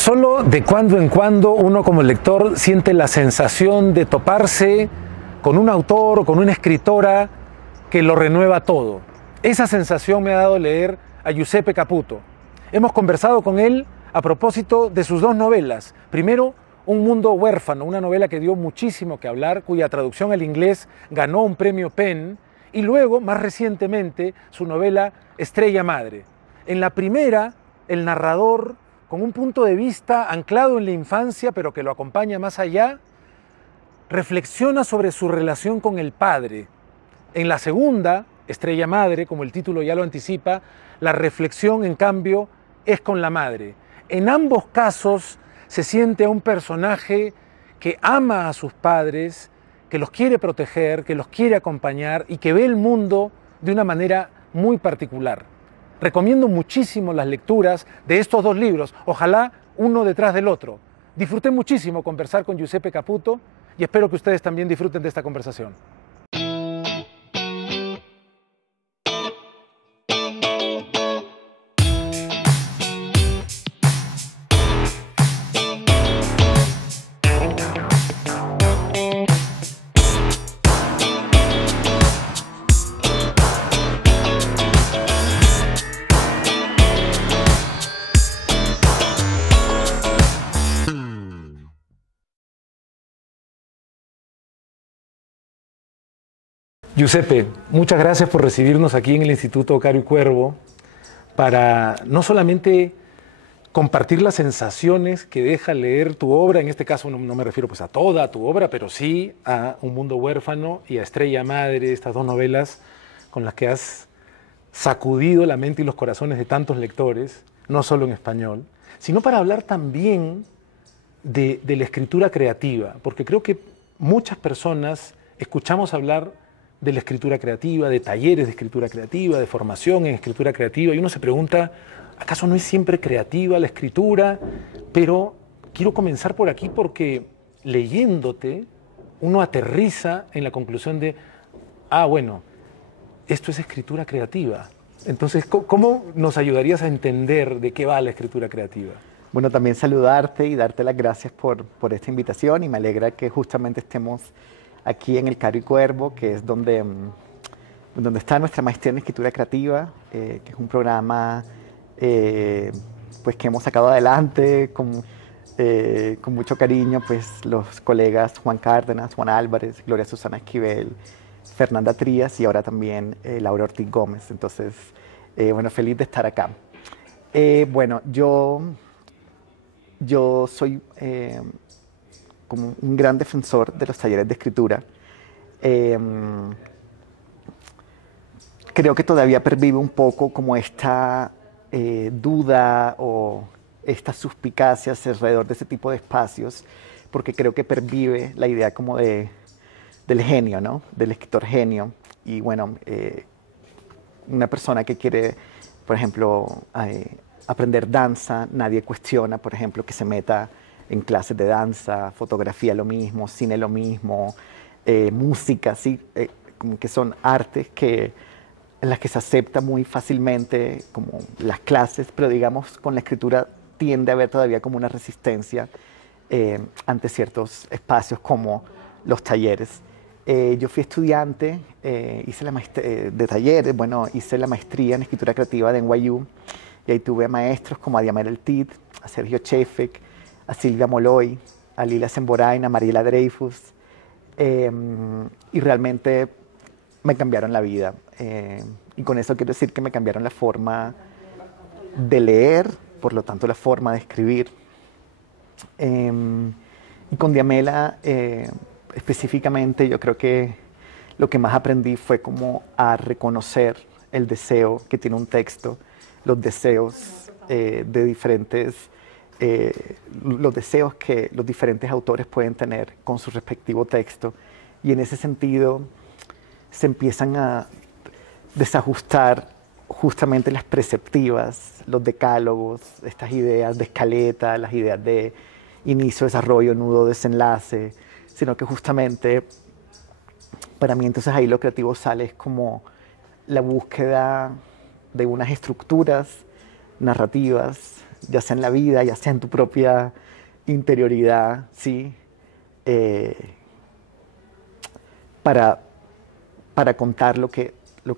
Solo de cuando en cuando uno como lector siente la sensación de toparse con un autor o con una escritora que lo renueva todo. Esa sensación me ha dado leer a Giuseppe Caputo. Hemos conversado con él a propósito de sus dos novelas. Primero, Un mundo huérfano, una novela que dio muchísimo que hablar, cuya traducción al inglés ganó un premio PEN, y luego, más recientemente, su novela Estrella Madre. En la primera, el narrador, con un punto de vista anclado en la infancia, pero que lo acompaña más allá, reflexiona sobre su relación con el padre. En la segunda, Estrella Madre, como el título ya lo anticipa, la reflexión, en cambio, es con la madre. En ambos casos se siente a un personaje que ama a sus padres, que los quiere proteger, que los quiere acompañar y que ve el mundo de una manera muy particular. Recomiendo muchísimo las lecturas de estos dos libros, ojalá uno detrás del otro. Disfruté muchísimo conversar con Giuseppe Caputo y espero que ustedes también disfruten de esta conversación. Giuseppe, muchas gracias por recibirnos aquí en el Instituto Caro y Cuervo para no solamente compartir las sensaciones que deja leer tu obra, en este caso no me refiero pues a toda tu obra, pero sí a Un mundo huérfano y a Estrella Madre, estas dos novelas con las que has sacudido la mente y los corazones de tantos lectores, no solo en español, sino para hablar también de la escritura creativa, porque creo que muchas personas escuchamos hablar de la escritura creativa, de talleres de escritura creativa, de formación en escritura creativa, y uno se pregunta, ¿acaso no es siempre creativa la escritura? Pero quiero comenzar por aquí porque leyéndote, uno aterriza en la conclusión de, bueno, esto es escritura creativa. Entonces, ¿cómo nos ayudarías a entender de qué va la escritura creativa? Bueno, también saludarte y darte las gracias por esta invitación, y me alegra que justamente estemos aquí en el Caro y Cuervo, que es donde está nuestra maestría en escritura creativa, que es un programa pues que hemos sacado adelante con mucho cariño, pues los colegas Juan Cárdenas, Juan Álvarez, Gloria Susana Esquivel, Fernanda Trías y ahora también Laura Ortiz Gómez. Entonces, bueno, feliz de estar acá. Bueno, yo soy como un gran defensor de los talleres de escritura. Creo que todavía pervive un poco como esta duda o estas suspicacias alrededor de ese tipo de espacios, porque creo que pervive la idea como del genio, ¿no? Del escritor genio. Y bueno, una persona que quiere, por ejemplo, aprender danza, nadie cuestiona, por ejemplo, que se meta en clases de danza, fotografía lo mismo, cine lo mismo, música, sí, como que son artes en las que se acepta muy fácilmente como las clases, pero digamos con la escritura tiende a haber todavía como una resistencia ante ciertos espacios como los talleres. Yo fui estudiante, hice de talleres, bueno, hice la maestría en escritura creativa de NYU, y ahí tuve maestros como a Diamel El Tid, a Sergio Chefek, a Silvia Moloy, a Lila Semborain, a Mariela Dreyfus, y realmente me cambiaron la vida. Y con eso quiero decir que me cambiaron la forma de leer, por lo tanto la forma de escribir. Y con Diamela, específicamente, yo creo que lo que más aprendí fue como a reconocer el deseo que tiene un texto, los deseos de diferentes... los deseos que los diferentes autores pueden tener con su respectivo texto, y en ese sentido se empiezan a desajustar justamente las preceptivas, los decálogos, estas ideas de escaleta, las ideas de inicio, desarrollo, nudo, desenlace, sino que justamente para mí entonces ahí lo creativo sale es como la búsqueda de unas estructuras narrativas, ya sea en la vida, ya sea en tu propia interioridad, ¿sí? Eh, para, para contar lo que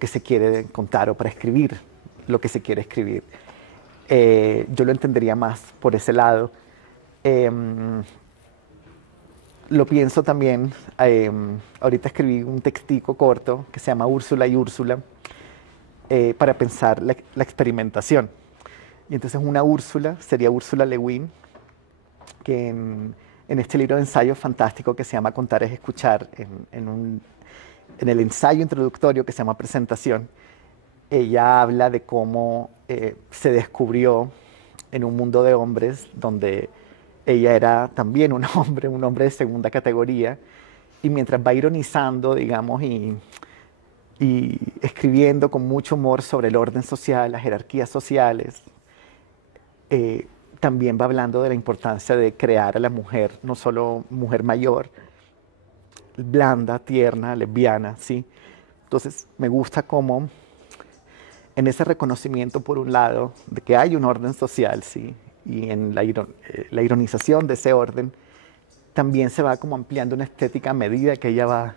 se quiere contar o para escribir lo que se quiere escribir. Yo lo entendería más por ese lado. Lo pienso también, ahorita escribí un textico corto que se llama Úrsula y Úrsula, para pensar la experimentación. Y entonces una Úrsula sería Úrsula Le Guin, que en este libro de ensayo fantástico que se llama Contar es escuchar, en el ensayo introductorio que se llama Presentación, ella habla de cómo se descubrió en un mundo de hombres donde ella era también un hombre de segunda categoría, y mientras va ironizando, digamos, y escribiendo con mucho humor sobre el orden social, las jerarquías sociales, también va hablando de la importancia de crear a la mujer, no solo mujer mayor, blanda, tierna, lesbiana, ¿sí? Entonces me gusta cómo en ese reconocimiento, por un lado, de que hay un orden social, ¿sí? Y en la ironización de ese orden, también se va como ampliando una estética a medida que ella va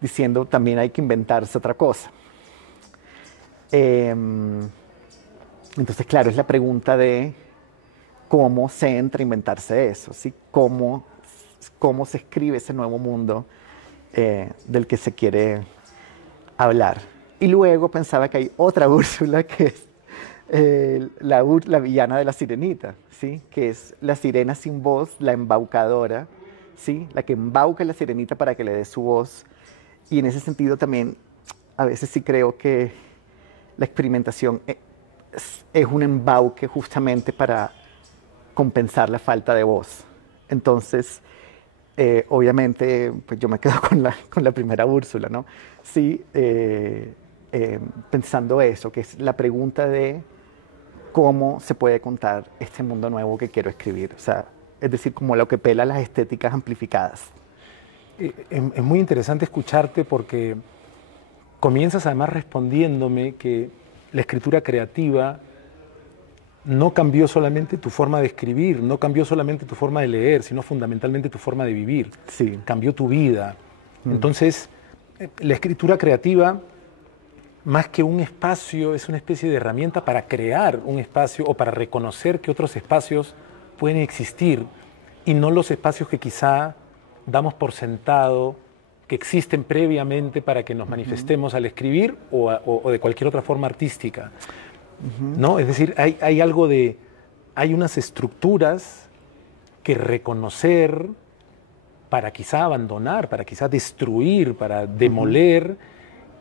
diciendo también hay que inventarse otra cosa. Entonces, claro, es la pregunta de cómo se entra a inventarse eso, ¿sí? Cómo se escribe ese nuevo mundo del que se quiere hablar. Y luego pensaba que hay otra Úrsula que es la villana de La Sirenita, ¿sí? Que es la sirena sin voz, la embaucadora, ¿sí? La que embauca a la sirenita para que le dé su voz. Y en ese sentido también a veces sí creo que la experimentación es un embauque justamente para compensar la falta de voz. Entonces, obviamente, pues yo me quedo con la primera Úrsula, ¿no? Sí, pensando eso, que es la pregunta de cómo se puede contar este mundo nuevo que quiero escribir. O sea, es decir, como lo que pela las estéticas amplificadas. Es muy interesante escucharte porque comienzas además respondiéndome que la escritura creativa no cambió solamente tu forma de escribir, no cambió solamente tu forma de leer, sino fundamentalmente tu forma de vivir. Sí. Cambió tu vida. Entonces, la escritura creativa, más que un espacio, es una especie de herramienta para crear un espacio o para reconocer que otros espacios pueden existir y no los espacios que quizá damos por sentado que existen previamente para que nos manifestemos al escribir o de cualquier otra forma artística. ¿No? Es decir, hay algo de, hay unas estructuras que reconocer para quizá abandonar, para quizá destruir, para demoler,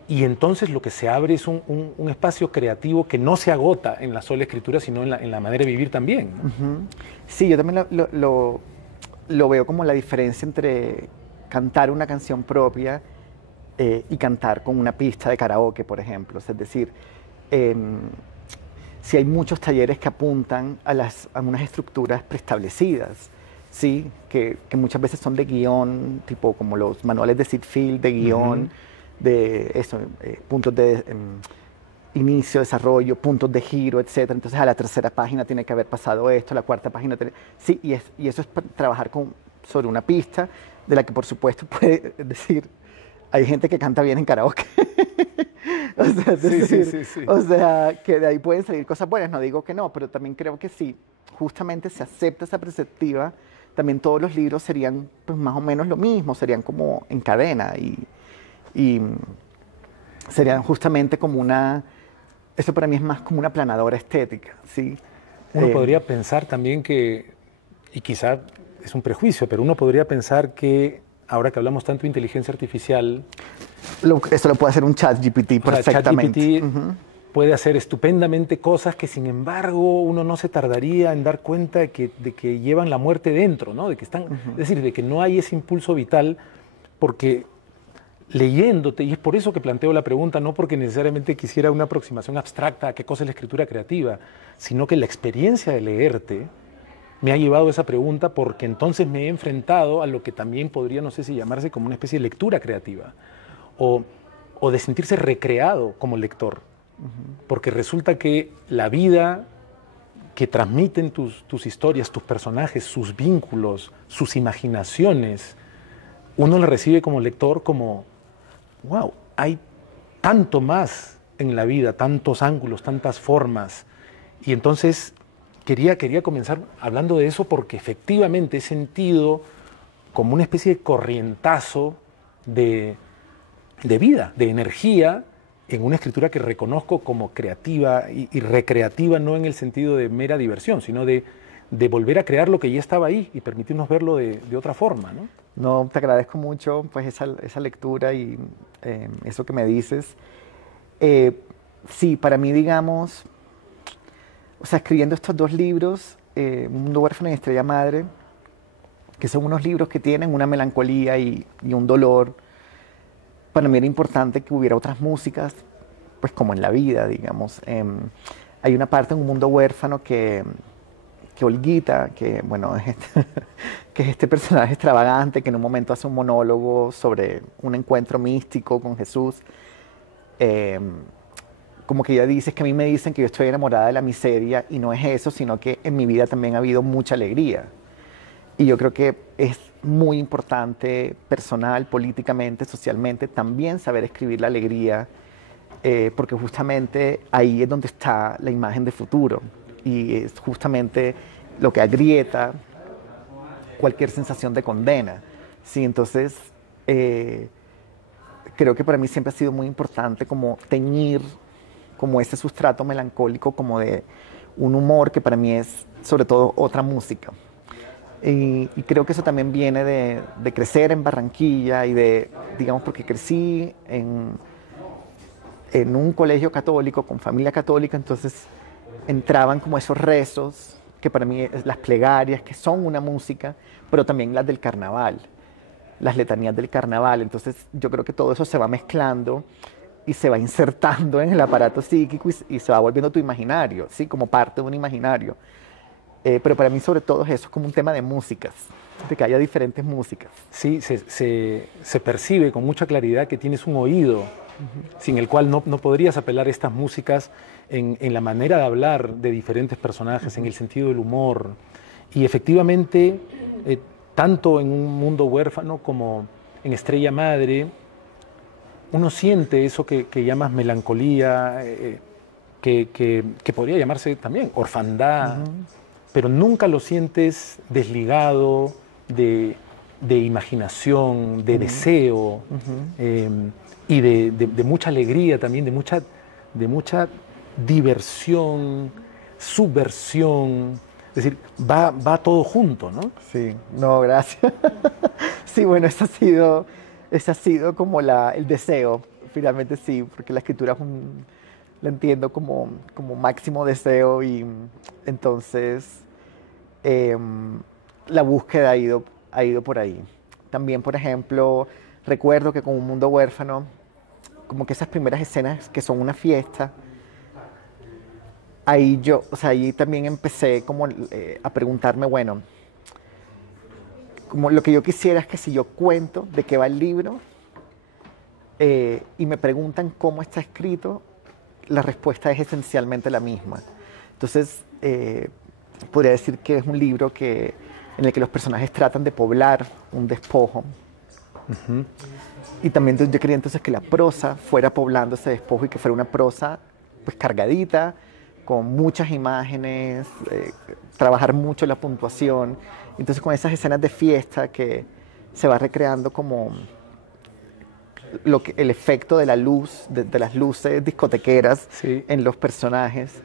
y entonces lo que se abre es un espacio creativo que no se agota en la sola escritura, sino en la manera de vivir también, ¿no? Sí, yo también lo veo como la diferencia entre cantar una canción propia y cantar con una pista de karaoke, por ejemplo. Es decir, si hay muchos talleres que apuntan a unas estructuras preestablecidas, ¿sí? Que muchas veces son de guión, tipo como los manuales de Sid Field, de guión, de eso, puntos de inicio, desarrollo, puntos de giro, etc. Entonces a la tercera página tiene que haber pasado esto, a la cuarta página sí, y eso es para trabajar sobre una pista de la que por supuesto puede decir, hay gente que canta bien en karaoke. O sea, sí. O sea, que de ahí pueden salir cosas buenas, no digo que no, pero también creo que sí, justamente se acepta esa perspectiva, también todos los libros serían pues, más o menos lo mismo, serían como en cadena y serían justamente como eso para mí es más como una planadora estética, ¿sí? Uno podría pensar también que, y quizá es un prejuicio, pero uno podría pensar que ahora que hablamos tanto de inteligencia artificial, eso lo puede hacer un ChatGPT perfectamente. ChatGPT puede hacer estupendamente cosas que sin embargo uno no se tardaría en dar cuenta de que llevan la muerte dentro, ¿no? De que están, es decir, de que no hay ese impulso vital, porque leyéndote, y es por eso que planteo la pregunta, no porque necesariamente quisiera una aproximación abstracta a qué cosa es la escritura creativa, sino que la experiencia de leerte me ha llevado a esa pregunta, porque entonces me he enfrentado a lo que también podría, no sé si llamarse como una especie de lectura creativa, o de sentirse recreado como lector, porque resulta que la vida que transmiten tus historias, tus personajes, sus vínculos, sus imaginaciones, uno lo recibe como lector como, wow, hay tanto más en la vida, tantos ángulos, tantas formas. Y entonces quería comenzar hablando de eso porque efectivamente he sentido como una especie de corrientazo de vida, de energía, en una escritura que reconozco como creativa y recreativa, no en el sentido de mera diversión, sino de volver a crear lo que ya estaba ahí y permitirnos verlo de otra forma, ¿no? No, te agradezco mucho pues esa lectura y eso que me dices. Sí, para mí, digamos, o sea, escribiendo estos dos libros, Un mundo huérfano y Estrella Madre, que son unos libros que tienen una melancolía y un dolor, para mí era importante que hubiera otras músicas, pues como en la vida, digamos. Hay una parte en Un mundo huérfano que Olguita, que bueno, que es este personaje extravagante que en un momento hace un monólogo sobre un encuentro místico con Jesús. Como que ella dice, es que a mí me dicen que yo estoy enamorada de la miseria y no es eso, sino que en mi vida también ha habido mucha alegría. Y yo creo que es muy importante personal, políticamente, socialmente, también saber escribir la alegría, porque justamente ahí es donde está la imagen de futuro y es justamente lo que agrieta cualquier sensación de condena. Sí, entonces, creo que para mí siempre ha sido muy importante como teñir como ese sustrato melancólico, como de un humor que para mí es sobre todo otra música. Y creo que eso también viene de crecer en Barranquilla y digamos, porque crecí en un colegio católico, con familia católica, entonces entraban como esos rezos, que para mí es las plegarias, que son una música, pero también las del carnaval, las letanías del carnaval. Entonces yo creo que todo eso se va mezclando y se va insertando en el aparato psíquico y se va volviendo tu imaginario, ¿sí? Como parte de un imaginario. Pero para mí sobre todo es eso, es como un tema de músicas, de que haya diferentes músicas. Sí, se percibe con mucha claridad que tienes un oído sin el cual no podrías apelar a estas músicas en la manera de hablar de diferentes personajes, en el sentido del humor. Y efectivamente, tanto en Un mundo huérfano como en Estrella Madre, uno siente eso que llamas melancolía, que podría llamarse también orfandad, pero nunca lo sientes desligado de imaginación, de deseo, y de mucha alegría también, de mucha diversión, subversión. Es decir, va todo junto, ¿no? Sí, no, gracias. Sí, bueno, ese ha sido como el deseo, finalmente sí, porque la escritura es la entiendo como máximo deseo y entonces la búsqueda ha ido por ahí. También, por ejemplo, recuerdo que con Un mundo huérfano, como que esas primeras escenas que son una fiesta, ahí también empecé como a preguntarme, bueno, como lo que yo quisiera es que si yo cuento de qué va el libro y me preguntan cómo está escrito, la respuesta es esencialmente la misma. Entonces, podría decir que es un libro en el que los personajes tratan de poblar un despojo. Y también yo quería entonces que la prosa fuera poblando ese despojo y que fuera una prosa pues cargadita, con muchas imágenes, trabajar mucho la puntuación. Entonces con esas escenas de fiesta que se va recreando como el efecto de la luz, de las luces discotequeras Sí. en los personajes,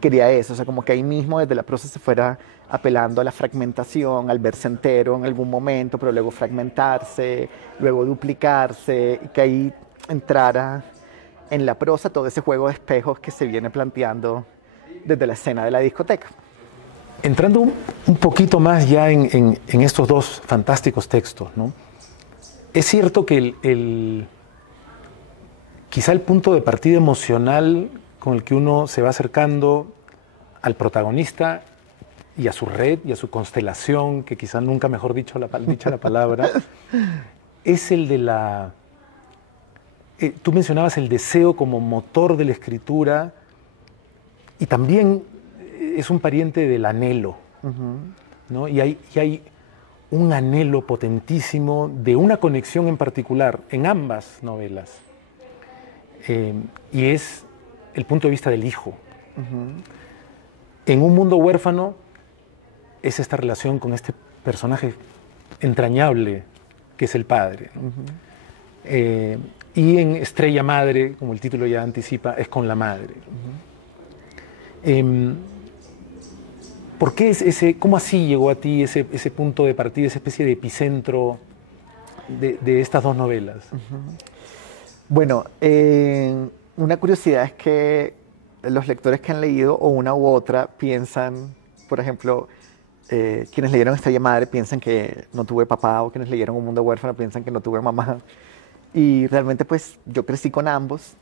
quería eso, o sea, como que ahí mismo desde la prosa se fuera apelando a la fragmentación, al verse entero en algún momento, pero luego fragmentarse, luego duplicarse, y que ahí entrara en la prosa todo ese juego de espejos que se viene planteando desde la escena de la discoteca. Entrando un poquito más ya en estos dos fantásticos textos, ¿no? Es cierto que quizá el punto de partida emocional con el que uno se va acercando al protagonista y a su red y a su constelación, que quizá nunca mejor dicha la palabra, es el de tú mencionabas el deseo como motor de la escritura y también es un pariente del anhelo, ¿no? Y hay un anhelo potentísimo de una conexión en particular en ambas novelas, y es el punto de vista del hijo. En Un mundo huérfano es esta relación con este personaje entrañable que es el padre, ¿no? Y en Estrella Madre, como el título ya anticipa, es con la madre. ¿Por qué cómo así llegó a ti ese punto de partida, esa especie de epicentro de estas dos novelas? Bueno, una curiosidad es que los lectores que han leído o una u otra piensan, por ejemplo, quienes leyeron Estrella Madre piensan que no tuve papá, o quienes leyeron Un mundo huérfano piensan que no tuve mamá. Y realmente pues yo crecí con ambos.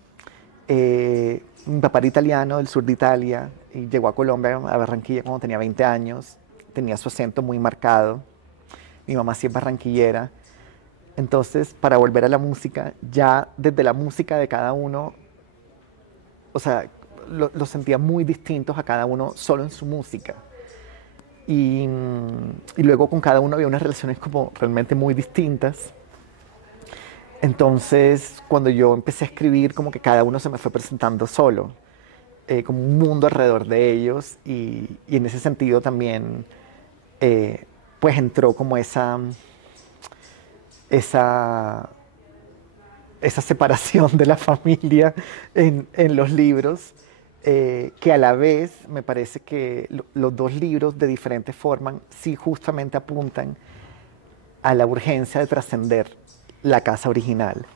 Mi papá era italiano, del sur de Italia, y llegó a Colombia, a Barranquilla, cuando tenía 20 años. Tenía su acento muy marcado. Mi mamá sí es barranquillera. Entonces, para volver a la música, ya desde la música de cada uno, o sea, lo sentía muy distintos a cada uno solo en su música. Y luego con cada uno había unas relaciones como realmente muy distintas. Entonces, cuando yo empecé a escribir, como que cada uno se me fue presentando solo, como un mundo alrededor de ellos, y en ese sentido también, pues entró como esa separación de la familia en los libros, que a la vez me parece que los dos libros de diferentes formas sí justamente apuntan a la urgencia de trascender la casa original,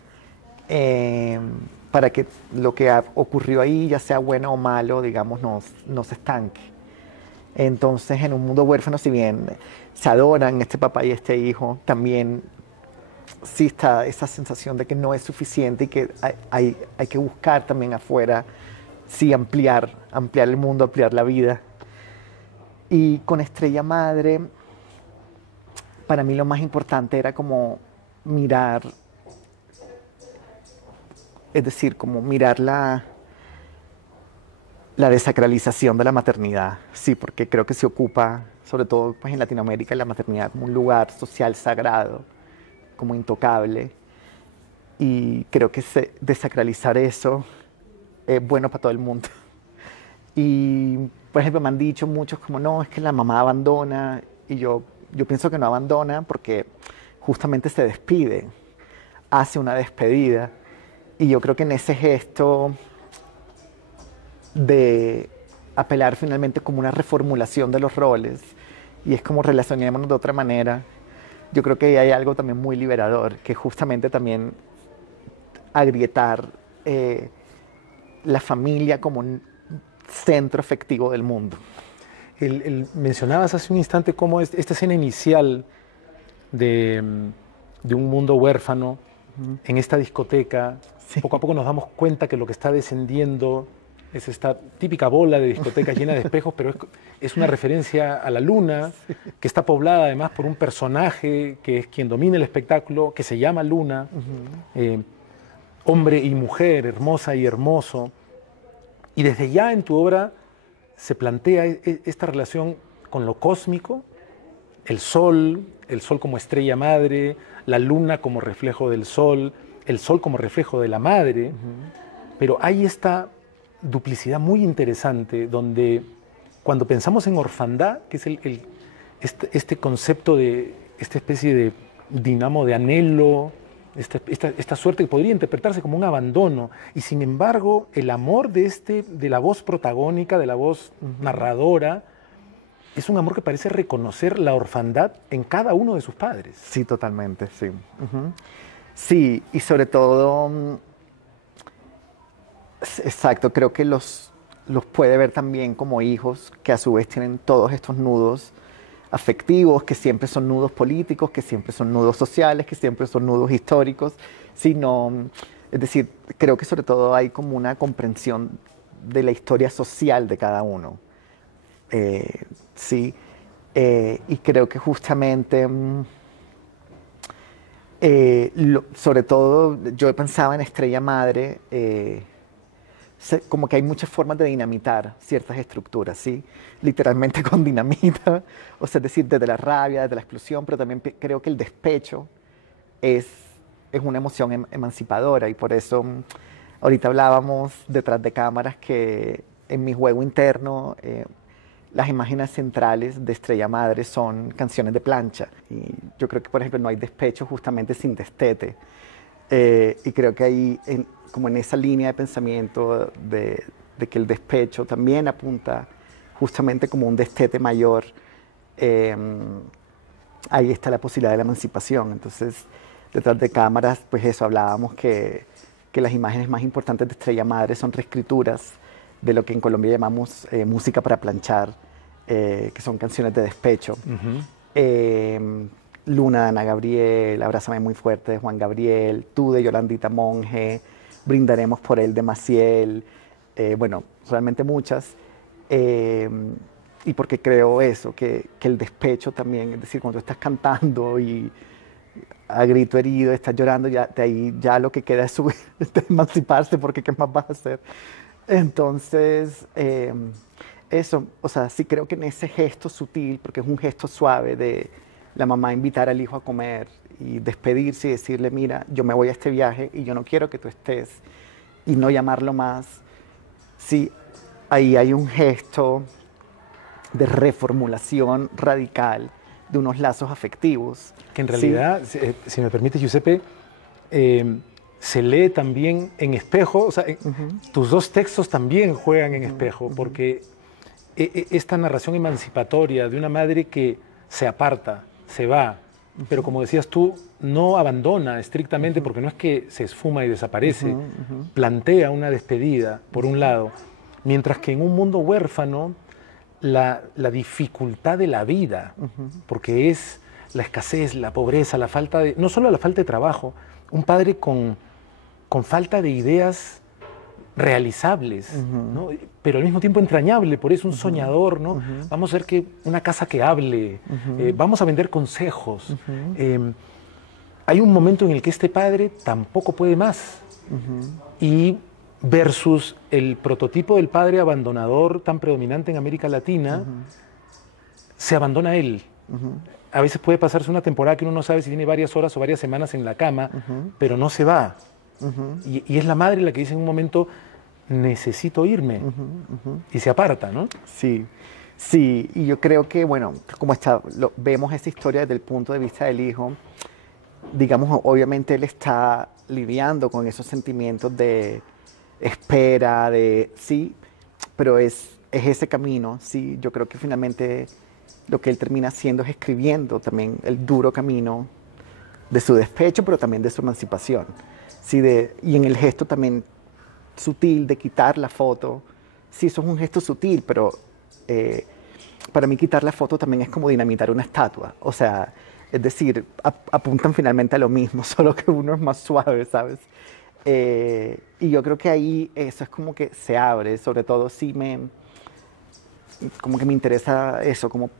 para que lo que ocurrió ahí, ya sea bueno o malo, digamos, no se estanque. Entonces, en Un mundo huérfano, si bien se adoran este papá y este hijo, también sí está esa sensación de que no es suficiente y que hay que buscar también afuera, sí, ampliar el mundo, ampliar la vida. Y con Estrella Madre, para mí lo más importante era como mirar, es decir, como mirar la desacralización de la maternidad, sí, porque creo que se ocupa, sobre todo pues, en Latinoamérica, la maternidad como un lugar social sagrado, como intocable, y creo que desacralizar eso es bueno para todo el mundo. Y, por ejemplo, me han dicho muchos como, no, es que la mamá abandona, y yo pienso que no abandona porque justamente se despide, hace una despedida, y yo creo que en ese gesto de apelar finalmente como una reformulación de los roles, y es como relacionémonos de otra manera, yo creo que hay algo también muy liberador, que justamente también agrietar la familia como un centro efectivo del mundo. Mencionabas hace un instante cómo esta escena inicial de Un mundo huérfano, en esta discoteca, sí, poco a poco nos damos cuenta que lo que está descendiendo es esta típica bola de discoteca llena de espejos, pero es una referencia a la luna, sí, que está poblada además por un personaje que es quien domina el espectáculo, que se llama Luna, hombre y mujer, hermosa y hermoso. Y desde ya en tu obra se plantea esta relación con lo cósmico, el sol como estrella madre, la luna como reflejo del sol, el sol como reflejo de la madre, pero hay esta duplicidad muy interesante donde cuando pensamos en orfandad, que es este concepto de esta especie de dinamo de anhelo, esta suerte que podría interpretarse como un abandono, y sin embargo el amor de la voz protagónica, de la voz narradora, es un amor que parece reconocer la orfandad en cada uno de sus padres. Sí, totalmente, sí. Sí, y sobre todo, exacto, creo que los puede ver también como hijos que a su vez tienen todos estos nudos afectivos, que siempre son nudos políticos, que siempre son nudos sociales, que siempre son nudos históricos, sino, es decir, creo que sobre todo hay como una comprensión de la historia social de cada uno. Sí, y creo que justamente, sobre todo yo pensaba en Estrella Madre, como que hay muchas formas de dinamitar ciertas estructuras, ¿sí? Literalmente con dinamita, o sea, es decir, desde la rabia, desde la explosión, pero también creo que el despecho es, es una emoción emancipadora y por eso ahorita hablábamos detrás de cámaras que en mi juego interno las imágenes centrales de Estrella Madre son canciones de plancha. Y yo creo que, por ejemplo, no hay despecho justamente sin destete. Y creo que ahí, como en esa línea de pensamiento de que el despecho también apunta justamente como un destete mayor, ahí está la posibilidad de la emancipación. Entonces, detrás de cámaras, pues eso, hablábamos que las imágenes más importantes de Estrella Madre son reescrituras de lo que en Colombia llamamos música para planchar, que son canciones de despecho. Luna de Ana Gabriel, Abrázame muy fuerte de Juan Gabriel, Tú de Yolandita Monge, Brindaremos por él de Maciel, bueno, realmente muchas. Y porque creo eso, que el despecho también, es decir, cuando tú estás cantando y a grito herido, estás llorando, ya, de ahí ya lo que queda es subir, es emanciparse, porque ¿qué más vas a hacer? Entonces, eso, o sea, sí creo que en ese gesto sutil, porque es un gesto suave de la mamá invitar al hijo a comer y despedirse y decirle, mira, yo me voy a este viaje y yo no quiero que tú estés, y no llamarlo más, sí, ahí hay un gesto de reformulación radical de unos lazos afectivos. Que en realidad, ¿sí? Si me permite, Giuseppe, se lee también en espejo, o sea, tus dos textos también juegan en espejo, porque esta narración emancipatoria de una madre que se aparta, se va, pero como decías tú, no abandona estrictamente, porque no es que se esfuma y desaparece, plantea una despedida, por un lado, mientras que en un mundo huérfano, la dificultad de la vida, porque es la escasez, la pobreza, la falta de, no solo la falta de trabajo, un padre con falta de ideas realizables, ¿no? Pero al mismo tiempo entrañable, por eso un soñador, ¿no? Vamos a ver que una casa que hable, vamos a vender consejos. Hay un momento en el que este padre tampoco puede más. Y versus el prototipo del padre abandonador tan predominante en América Latina, se abandona él. A veces puede pasarse una temporada que uno no sabe si tiene varias horas o varias semanas en la cama, pero no se va. Y es la madre la que dice en un momento, necesito irme, y se aparta, ¿no? Sí, sí, y yo creo que, bueno, como vemos esa historia desde el punto de vista del hijo, digamos, obviamente él está lidiando con esos sentimientos de espera, sí, pero es ese camino, sí, yo creo que finalmente lo que él termina haciendo es escribiendo también el duro camino de su despecho, pero también de su emancipación, sí, y en el gesto también sutil de quitar la foto, sí, eso es un gesto sutil, pero para mí quitar la foto también es como dinamitar una estatua, o sea, es decir, apuntan finalmente a lo mismo, solo que uno es más suave, ¿sabes? Y yo creo que ahí eso es como que se abre, sobre todo si como que me interesa eso, como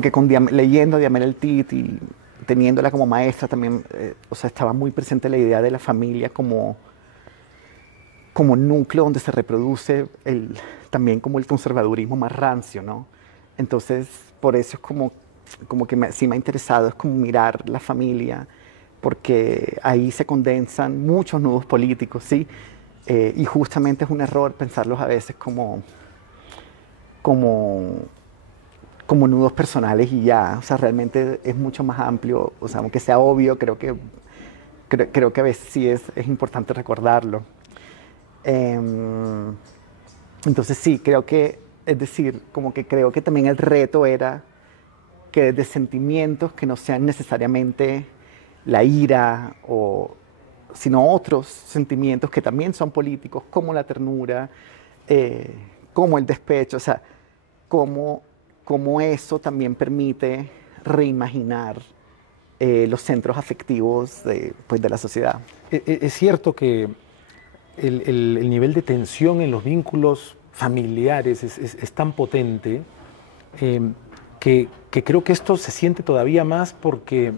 que leyendo a Diamel El Tit y teniéndola como maestra también, o sea, estaba muy presente la idea de la familia como núcleo donde se reproduce también como el conservadurismo más rancio, ¿no? Entonces, por eso es como que sí me ha interesado, es como mirar la familia, porque ahí se condensan muchos nudos políticos, ¿sí? Y justamente es un error pensarlos a veces como nudos personales y ya, o sea, realmente es mucho más amplio, o sea, aunque sea obvio, creo que a veces sí es importante recordarlo. Entonces sí, creo que, es decir, como que creo que también el reto era que desde sentimientos que no sean necesariamente la ira, sino otros sentimientos que también son políticos, como la ternura, como el despecho, o sea, como eso también permite reimaginar los centros afectivos de la sociedad. Es cierto que el nivel de tensión en los vínculos familiares es tan potente que creo que esto se siente todavía más porque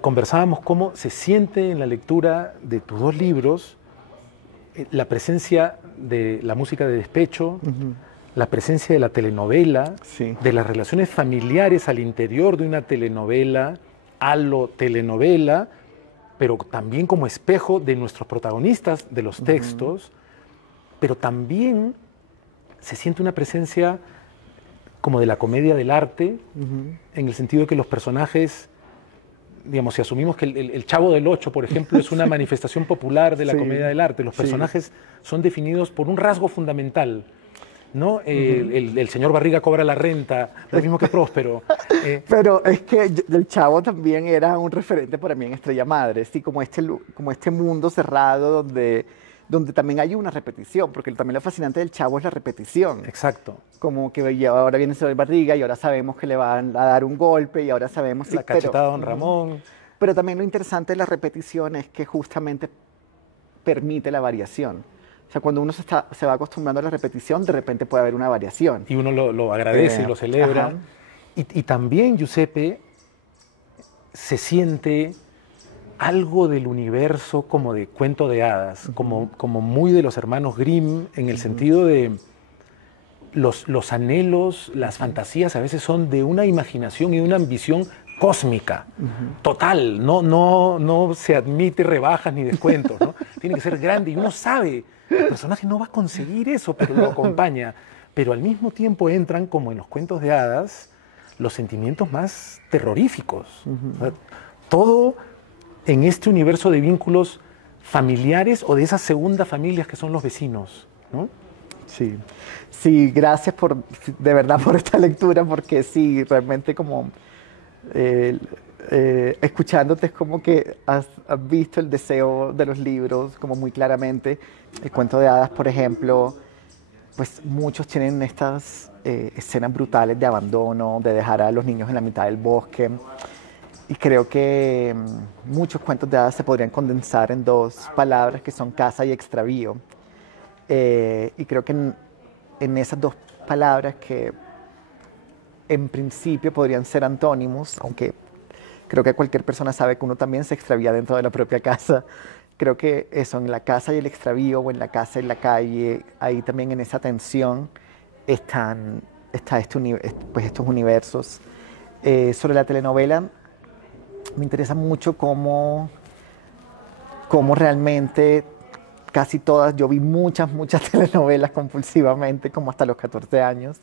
conversábamos cómo se siente en la lectura de tus dos libros la presencia de la música de despecho, la presencia de la telenovela, Sí. de las relaciones familiares al interior de una telenovela, a lo telenovela, pero también como espejo de nuestros protagonistas, de los textos, pero también se siente una presencia como de la comedia del arte, en el sentido de que los personajes, digamos, si asumimos que el Chavo del Ocho, por ejemplo, es una manifestación popular de la Sí, comedia del arte, los personajes son definidos por un rasgo fundamental, ¿no? El señor Barriga cobra la renta, lo mismo que Próspero. Pero es que el Chavo también era un referente para mí en Estrella Madre, ¿sí? Como este mundo cerrado donde también hay una repetición, porque también lo fascinante del Chavo es la repetición. Exacto. Como que ya ahora viene el señor Barriga y ahora sabemos que le van a dar un golpe y ahora sabemos... La cachetada de Don Ramón. Pero también lo interesante de la repetición es que justamente permite la variación. O sea, cuando uno se va acostumbrando a la repetición, de repente puede haber una variación. Y uno lo agradece y lo celebra. Ajá. Y también, Giuseppe, se siente algo del universo como de cuento de hadas, como muy de los hermanos Grimm, en el sentido de los anhelos, las fantasías a veces son de una imaginación y una ambición cósmica, total, no se admite rebajas ni descuentos, ¿no? Tiene que ser grande y uno sabe, el personaje no va a conseguir eso, pero lo acompaña. Pero al mismo tiempo entran, como en los cuentos de hadas, los sentimientos más terroríficos. O sea, todo en este universo de vínculos familiares o de esas segundas familias que son los vecinos, ¿no? Sí, sí, gracias de verdad por esta lectura, porque sí, realmente como escuchándote es como que has visto el deseo de los libros como muy claramente. El cuento de hadas, por ejemplo, pues muchos tienen estas escenas brutales de abandono, de dejar a los niños en la mitad del bosque. Y creo que muchos cuentos de hadas se podrían condensar en dos palabras que son casa y extravío. Y creo que en esas dos palabras que en principio podrían ser antónimos, aunque creo que cualquier persona sabe que uno también se extravía dentro de la propia casa. Creo que eso, en la casa y el extravío, o en la casa y la calle, ahí también en esa tensión está pues estos universos. Sobre la telenovela, me interesa mucho cómo realmente casi todas, yo vi muchas telenovelas compulsivamente, como hasta los 14 años,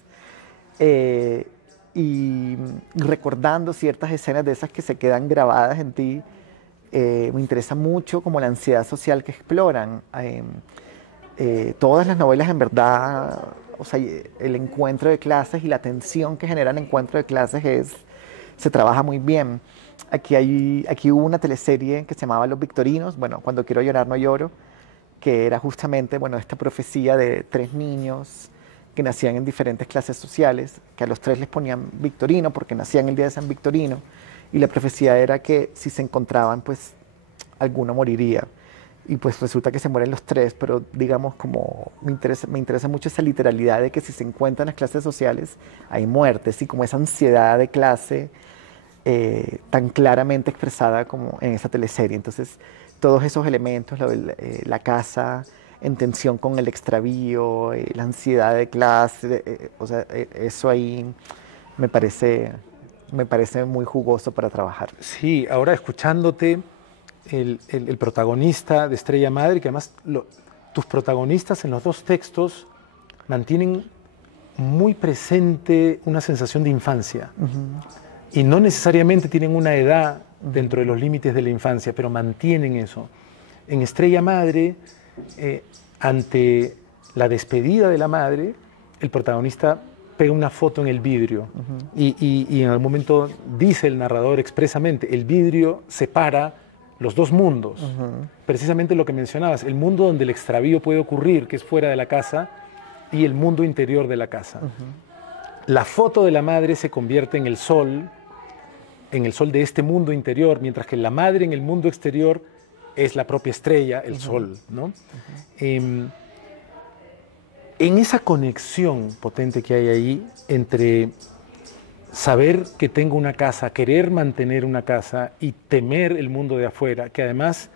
y recordando ciertas escenas de esas que se quedan grabadas en ti, me interesa mucho como la ansiedad social que exploran. Todas las novelas en verdad, o sea, el encuentro de clases y la tensión que generan el encuentro de clases se trabaja muy bien. Aquí hubo una teleserie que se llamaba Los Victorinos, bueno, Cuando quiero llorar no lloro, que era justamente, bueno, esta profecía de tres niños que nacían en diferentes clases sociales, que a los tres les ponían Victorino porque nacían el día de San Victorino, y la profecía era que si se encontraban, pues alguno moriría. Y pues resulta que se mueren los tres, pero digamos como me interesa mucho esa literalidad de que si se encuentran las clases sociales hay muertes, y como esa ansiedad de clase tan claramente expresada como en esa teleserie. Entonces todos esos elementos, la casa en tensión con el extravío, la ansiedad de clase, o sea, eso ahí me parece muy jugoso para trabajar. Sí, ahora escuchándote, el protagonista de Estrella Madre, que además tus protagonistas en los dos textos mantienen muy presente una sensación de infancia. Y no necesariamente tienen una edad dentro de los límites de la infancia, pero mantienen eso. En Estrella Madre, ante la despedida de la madre, el protagonista pega una foto en el vidrio y en algún momento dice el narrador expresamente, el vidrio separa los dos mundos. Precisamente lo que mencionabas, el mundo donde el extravío puede ocurrir, que es fuera de la casa, y el mundo interior de la casa. La foto de la madre se convierte en el sol de este mundo interior, mientras que la madre en el mundo exterior es la propia estrella, el sol, ¿no? En esa conexión potente que hay ahí entre saber que tengo una casa, querer mantener una casa y temer el mundo de afuera, que además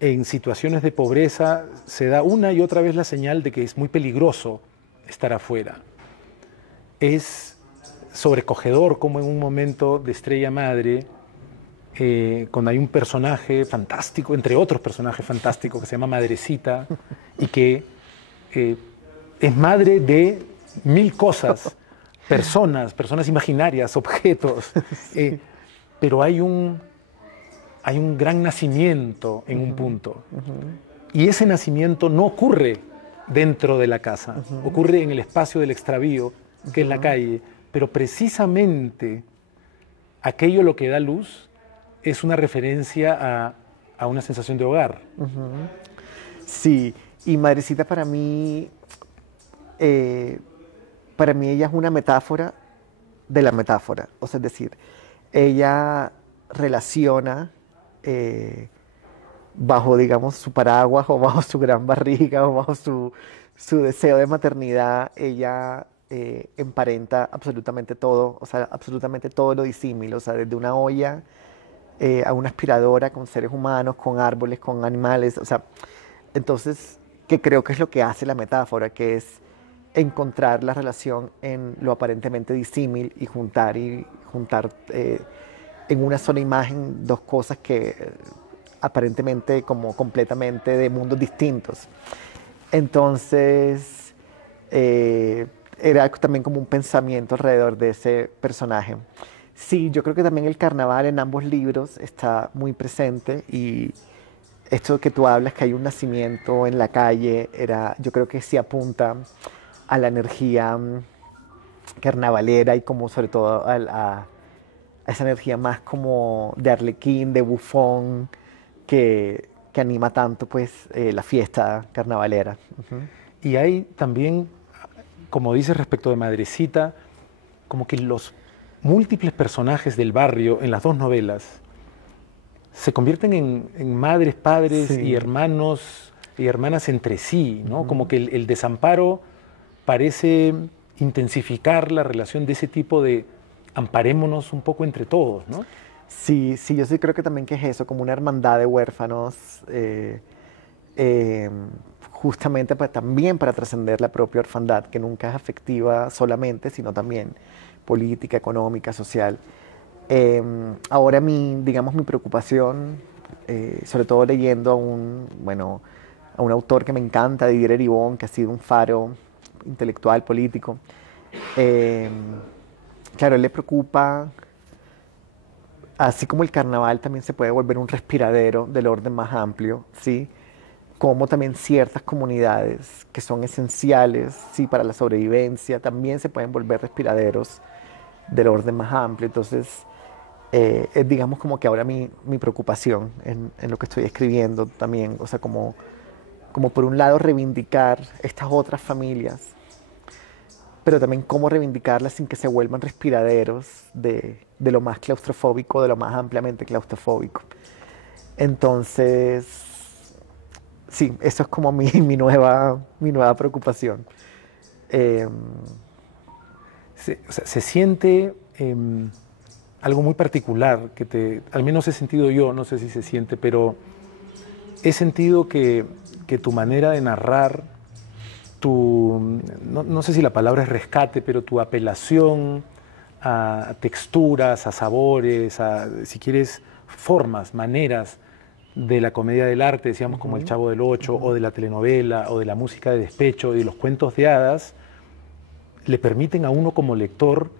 en situaciones de pobreza se da una y otra vez la señal de que es muy peligroso estar afuera. Es sobrecogedor como en un momento de Estrella Madre, cuando hay un personaje fantástico, entre otros personajes fantásticos, que se llama Madrecita y que es madre de 1000 cosas, personas imaginarias, objetos, pero hay un gran nacimiento en un punto. Y ese nacimiento no ocurre dentro de la casa, ocurre en el espacio del extravío, que es la calle, pero precisamente aquello lo que da luz es una referencia a una sensación de hogar. Sí, y Madrecita para mí ella es una metáfora de la metáfora. O sea, es decir, ella relaciona bajo, digamos, su paraguas o bajo su gran barriga o bajo su deseo de maternidad, ella emparenta absolutamente todo, o sea, absolutamente todo lo disímil, o sea, desde una olla a una aspiradora con seres humanos, con árboles, con animales, o sea, entonces, que creo que es lo que hace la metáfora, que es encontrar la relación en lo aparentemente disímil y juntar en una sola imagen dos cosas que aparentemente como completamente de mundos distintos. Entonces, era también como un pensamiento alrededor de ese personaje. Sí, yo creo que también el carnaval en ambos libros está muy presente y esto que tú hablas, que hay un nacimiento en la calle, yo creo que sí apunta a la energía carnavalera y como sobre todo a esa energía más como de arlequín, de bufón, que anima tanto pues la fiesta carnavalera. Y hay también, como dices respecto de Madrecita, como que los múltiples personajes del barrio en las dos novelas se convierten en madres, padres y hermanos y hermanas entre sí, ¿no? Como que el desamparo parece intensificar la relación de ese tipo de amparémonos un poco entre todos, ¿no? Sí, sí, yo sí creo que también que es eso, como una hermandad de huérfanos, justamente también para trascender la propia orfandad, que nunca es afectiva solamente, sino también política, económica, social. Ahora digamos, mi preocupación, sobre todo leyendo a un autor que me encanta, Didier Eribon, que ha sido un faro intelectual, político. Claro, él le preocupa, así como el carnaval también se puede volver un respiradero del orden más amplio, ¿sí? Como también ciertas comunidades que son esenciales, ¿sí? Para la sobrevivencia, también se pueden volver respiraderos del orden más amplio. Entonces, es digamos como que ahora mi preocupación en lo que estoy escribiendo también, o sea, como por un lado reivindicar estas otras familias, pero también cómo reivindicarlas sin que se vuelvan respiraderos de lo más claustrofóbico, de lo más ampliamente claustrofóbico. Entonces, sí, eso es como mi nueva preocupación. Se siente algo muy particular, al menos he sentido yo, no sé si se siente, pero he sentido que tu manera de narrar, no sé si la palabra es rescate, pero tu apelación a texturas, a sabores, si quieres, formas, maneras de la comedia del arte, decíamos, como El Chavo del Ocho, o de la telenovela, o de la música de despecho, y de los cuentos de hadas, le permiten a uno como lector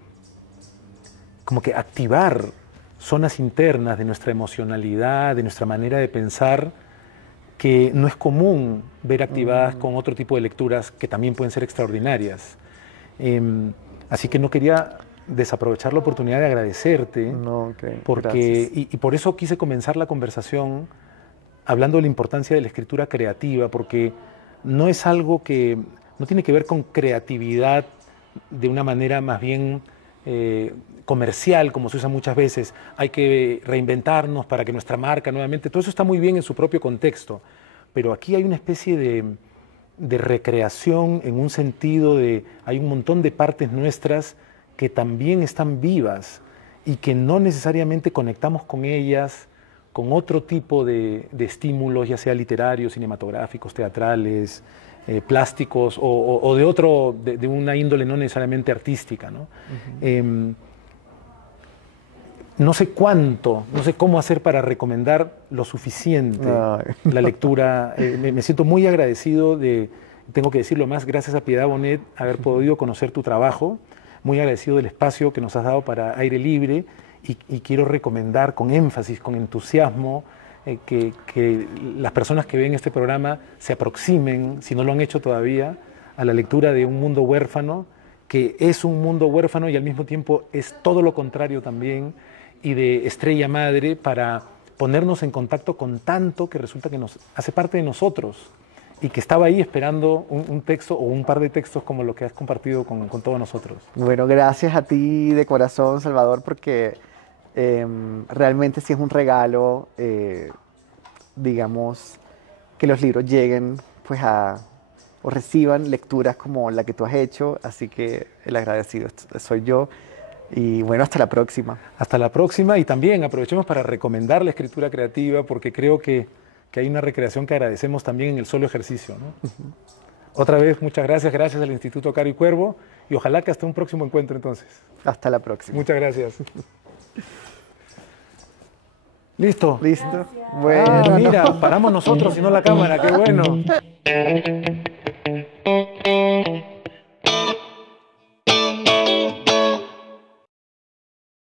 como que activar zonas internas de nuestra emocionalidad, de nuestra manera de pensar, que no es común ver activadas con otro tipo de lecturas que también pueden ser extraordinarias. Así que no quería desaprovechar la oportunidad de agradecerte, porque, y por eso quise comenzar la conversación hablando de la importancia de la escritura creativa, porque no es algo que, no tiene que ver con creatividad de una manera más bien comercial, como se usa muchas veces. Hay que reinventarnos para que nuestra marca nuevamente, todo eso está muy bien en su propio contexto, pero aquí hay una especie de recreación en un sentido de, hay un montón de partes nuestras que también están vivas y que no necesariamente conectamos con ellas con otro tipo de estímulos, ya sea literarios, cinematográficos, teatrales, plásticos o de una índole no necesariamente artística, ¿no? No sé cuánto, no sé cómo hacer para recomendar lo suficiente la lectura. Me siento muy agradecido tengo que decirlo más, gracias a Piedad Bonet, haber podido conocer tu trabajo, muy agradecido del espacio que nos has dado para Aire Libre y quiero recomendar con énfasis, con entusiasmo, que las personas que ven este programa se aproximen, si no lo han hecho todavía, a la lectura de Un Mundo Huérfano, que es un mundo huérfano y al mismo tiempo es todo lo contrario también, y de Estrella Madre, para ponernos en contacto con tanto que resulta que nos hace parte de nosotros y que estaba ahí esperando un texto o un par de textos como lo que has compartido con todos nosotros. Bueno, gracias a ti de corazón, Salvador, porque realmente sí es un regalo, digamos, que los libros lleguen pues o reciban lecturas como la que tú has hecho, así que el agradecido soy yo. Y bueno, hasta la próxima. Hasta la próxima, y también aprovechemos para recomendar la escritura creativa, porque creo que hay una recreación que agradecemos también en el solo ejercicio, ¿no? Otra vez, muchas gracias, gracias al Instituto Caro y Cuervo, y ojalá que hasta un próximo encuentro entonces. Hasta la próxima. Muchas gracias. ¿Listo? Listo. Bueno, mira, paramos nosotros y no la cámara, qué bueno.